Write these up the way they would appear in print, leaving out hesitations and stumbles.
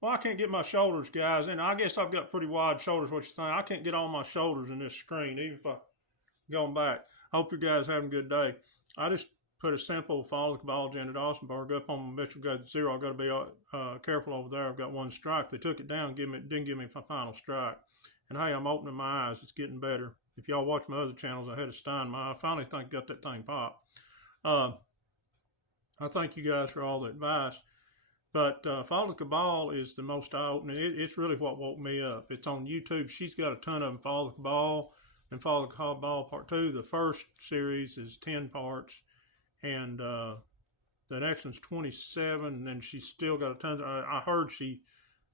Well, I can't get my shoulders, guys, and I guess I've got pretty wide shoulders. What you think? I can't get all my shoulders in this screen, even if I go back. I hope you guys having a good day. I just put a simple follow the cabal Janet Austinberg up on my Mitchell got 0. I've got to be careful over there. I've got one strike. They took it down, didn't give me my final strike. And hey, I'm opening my eyes. It's getting better. If y'all watch my other channels, I had a Stein. I finally think got that thing popped. I thank you guys for all the advice. But Follow the Cabal is the most eye-opening. It's really what woke me up. It's on YouTube. She's got a ton of them. Follow the Cabal and Follow the Cabal Part 2. The first series is 10 parts. And the next one's 27. And then she's still got a ton. I heard she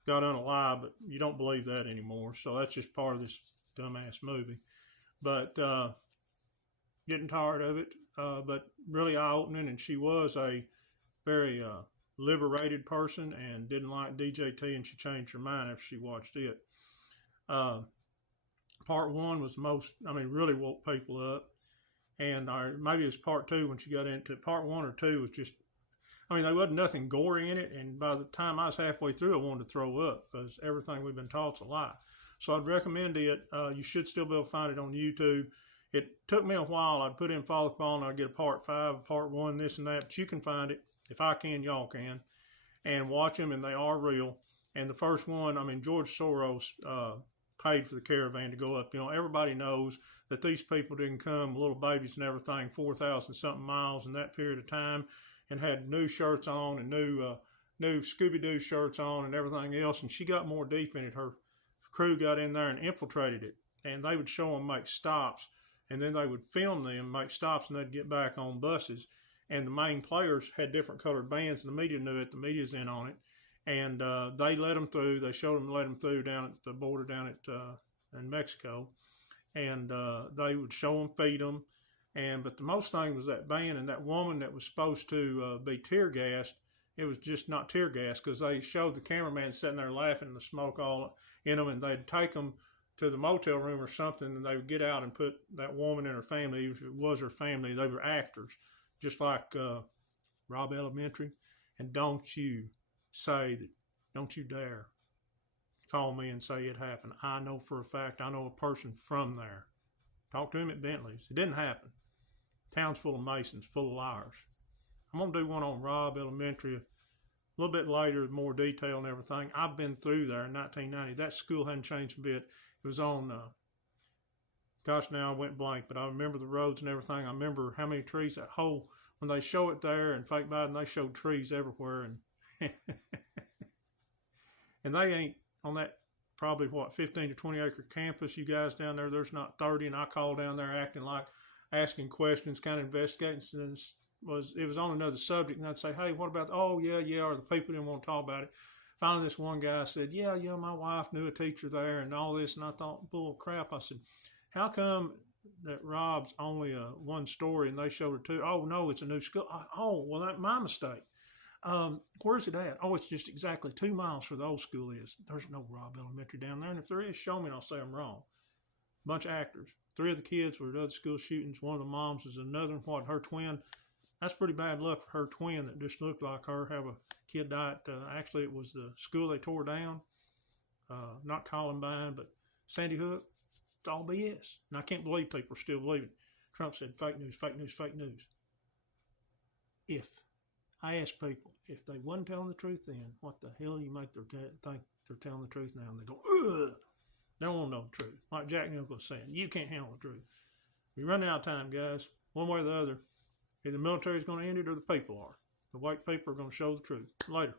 got unalive, but you don't believe that anymore. So that's just part of this dumbass movie. But getting tired of it. But really eye-opening. And she was a very... liberated person and didn't like DJT, and she changed her mind after she watched it. Part 1 was really woke people up, and maybe it was part 2 when she got into it. Part 1 or 2 was just, there wasn't nothing gory in it, and by the time I was halfway through, I wanted to throw up because everything we've been taught's a lie. So I'd recommend it. You should still be able to find it on YouTube. It took me a while. I'd put in Follow the Cabal and I'd get a part 5, a part 1, this and that, but you can find it. If I can, y'all can. And watch them, and they are real. And the first one, George Soros paid for the caravan to go up. Everybody knows that these people didn't come, little babies and everything, 4,000-something miles in that period of time, and had new shirts on and new Scooby-Doo shirts on and everything else. And she got more deep in it. Her crew got in there and infiltrated it. And they would show them make stops. And then they would film them make stops, and they'd get back on buses. And the main players had different colored bands, and the media knew it. The media's in on it. And they let them through. They showed them let them through down at the border down in Mexico. And they would show them, feed them. But the most thing was that band and that woman that was supposed to be tear gassed. It was just not tear gas because they showed the cameraman sitting there laughing and the smoke all in them. And they'd take them to the motel room or something, and they would get out and put that woman and her family, if it was her family, they were actors. Just like Rob Elementary. And don't you dare call me and say it happened. I know for a fact, I know a person from there. Talk to him at Bentley's. It didn't happen. Town's full of Masons, full of liars. I'm going to do one on Rob Elementary a little bit later, more detail and everything. I've been through there in 1990. That school hadn't changed a bit. It was on... gosh, now I went blank, but I remember the roads and everything. I remember how many trees, that whole, when they show it there and Fake Biden, they showed trees everywhere. And and they ain't on that probably, 15 to 20 acre campus, you guys down there, there's not 30. And I called down there asking questions, kind of investigating. And it was on another subject. And I'd say, hey, what about, or the people didn't want to talk about it. Finally, this one guy said, yeah, my wife knew a teacher there and all this. And I thought, bull crap. I said, how come that Rob's only one story and they showed it two? Oh, no, it's a new school. Oh, well, that's my mistake. Where's it at? Oh, it's just exactly 2 miles where the old school is. There's no Rob Elementary down there. And if there is, show me and I'll say I'm wrong. Bunch of actors. 3 of the kids were at other school shootings. One of the moms is another one. Her twin. That's pretty bad luck for her twin that just looked like her. Have a kid die at, actually, it was the school they tore down. Not Columbine, but Sandy Hook. It's all BS. And I can't believe people are still believing. Trump said fake news, fake news, fake news. I ask people, if they wasn't telling the truth then, what the hell do you make them think they're telling the truth now? And they go, ugh, they don't want to know the truth. Like Jack Nicholson saying, you can't handle the truth. We're running out of time, guys. One way or the other. Either the military's going to end it or the people are. The white people are going to show the truth. Later.